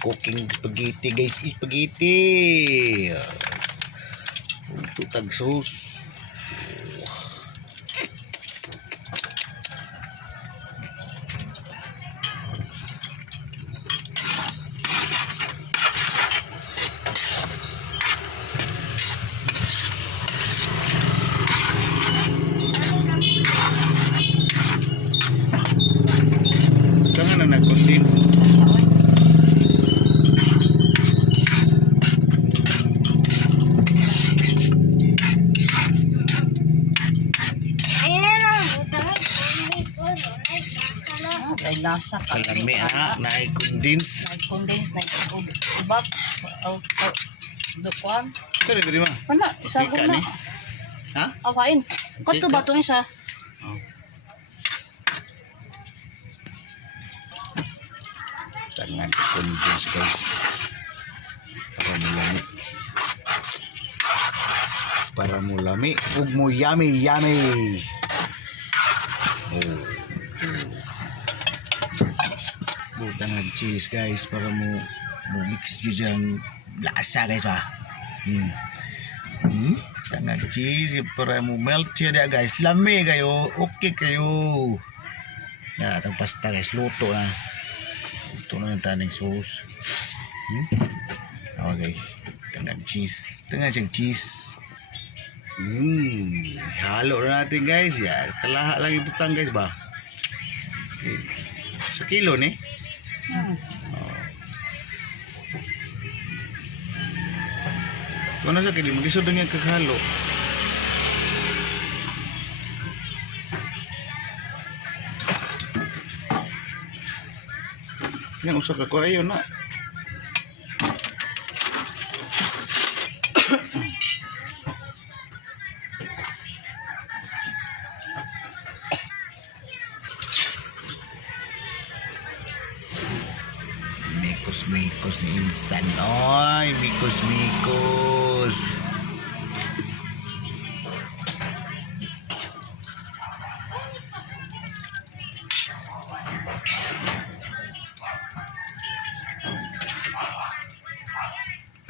Cooking spaghetti guys, spaghetti. Tutag sauce. Tangan na nagkundin. Ay lasa Kalami naik-condense. Condense na ibab dukuan Kali diri ma. kana isa ko Ika na ni. Ha? awain kato Ika. ba tong isa Oh. Tangan condense guys. Para mulami. Ug mo yummy. Oh. Butang ng cheese guys para mo mix gyud ang lasa guys ba. Tangan cheese para mo melt siya guys. Lami kayo. Okay kayo. Na atong pasta guys luto na. Luto na yung taning sauce. Awa guys. Tangan cheese. Tangan siyang cheese. Halo na natin guys. Yan. Kalaha lang ibutang guys ba. Okay. Sa kilo ni. Kung nasa kili, mag-isod na nga kaghalo. Yan, usa ka ko ayon na. Mikos ni insan. Oy, mikos.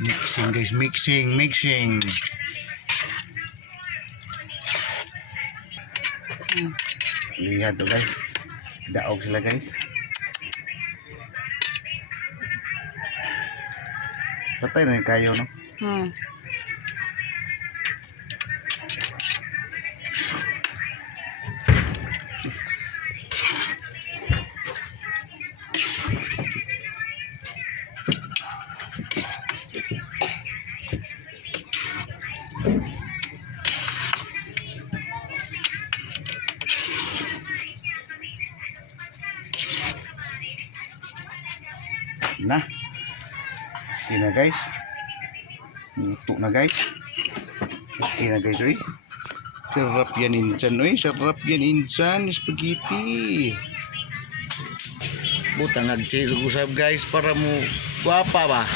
Mixing guys, mixing. Lihat tuh guys. Daog sila guys. Patay na yung kayo, no? Nah. Okay na guys. Luto na guys. Okay na guys, oy. Sarap yan insan, spaghetti. Butang cheese usab guys para mo guwapa ba.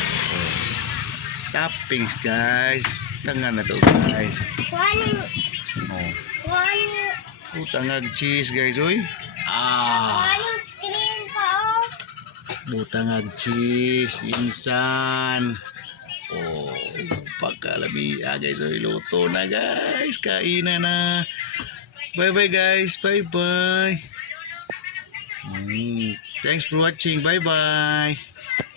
Toppings guys. Tangan na to guys. Butang cheese guys, oy. Butang cheese insan. Pagkalami guys, so luto na guys, kainan na. Bye guys, bye. Thanks for watching, bye.